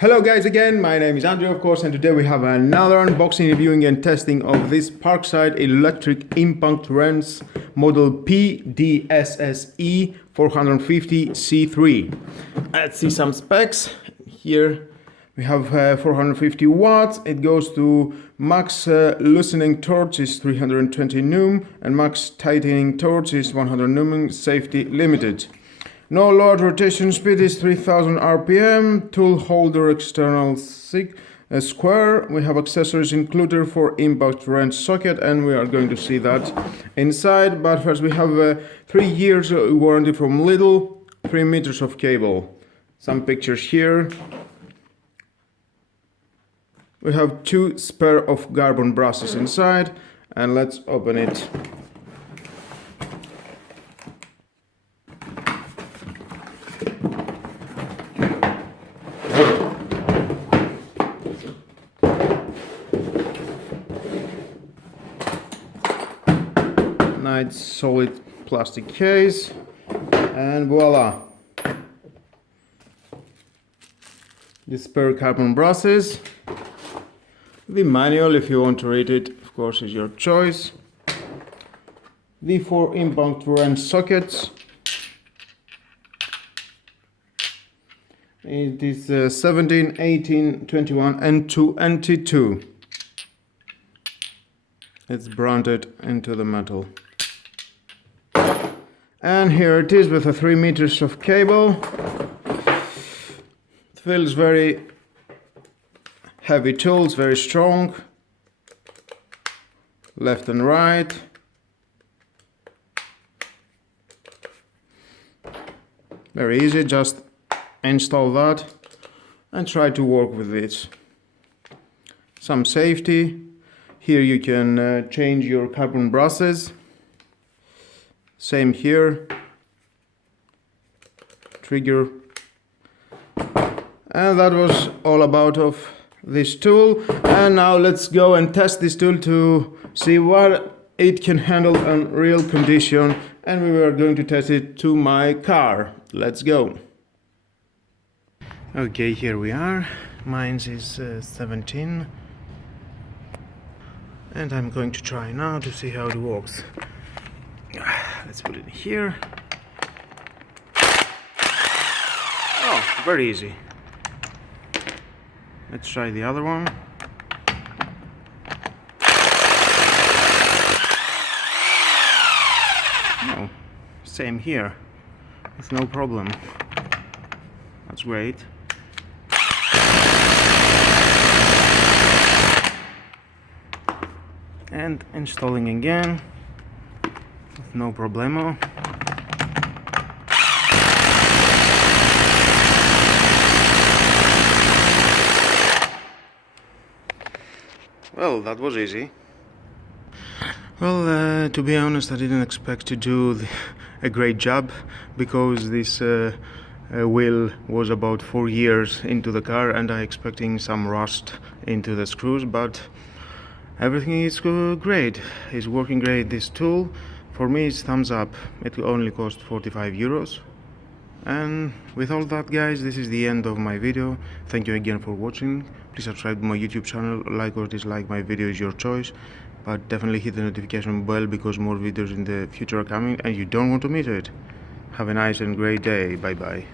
Hello guys again, my name is Andrew of course, and today we have another unboxing, reviewing and testing of this Parkside electric impact wrench model PDSSE 450C3. Let's see some specs. Here we have 450 watts, it goes to max loosening torque is 320 newm and max tightening torque is 100 newm, safety limited. No load rotation speed is 3000 RPM, tool holder external square. We have accessories included for impact wrench socket, and we are going to see that inside. But first we have 3 years warranty from Lidl, 3 meters of cable. Some pictures here. We have 2 spare of carbon brushes inside, and let's open it. Nice solid plastic case, and voila, the spare carbon brushes. The manual, if you want to read it, of course, is your choice. The 4 impact wrench sockets. It is 17, 18, 21 and 22. It's branded into the metal. And here it is with 3 meters of cable. It feels very heavy tools, very strong. Left and right. Very easy, just install that and try to work with it. Some safety. Here you can change your carbon brushes. Same here. Trigger. And that was all about of this tool. And now let's go and test this tool to see what it can handle in real condition. And we are going to test it to my car. Let's go. Okay, here we are. Mine is 17. And I'm going to try now to see how it works. Let's put it here. Oh, very easy. Let's try the other one. Oh, same here. It's no problem. That's great. And installing again, no problemo. Well, that was easy. Well, to be honest, I didn't expect to do a great job, because this wheel was about 4 years into the car and I expecting some rust into the screws, but everything is great. It's working great. This tool, for me, is thumbs up. It only cost 45 euros. And with all that, guys, this is the end of my video. Thank you again for watching. Please subscribe to my YouTube channel. Like or dislike my video is your choice, but definitely hit the notification bell, because more videos in the future are coming and you don't want to miss it. Have a nice and great day. Bye bye.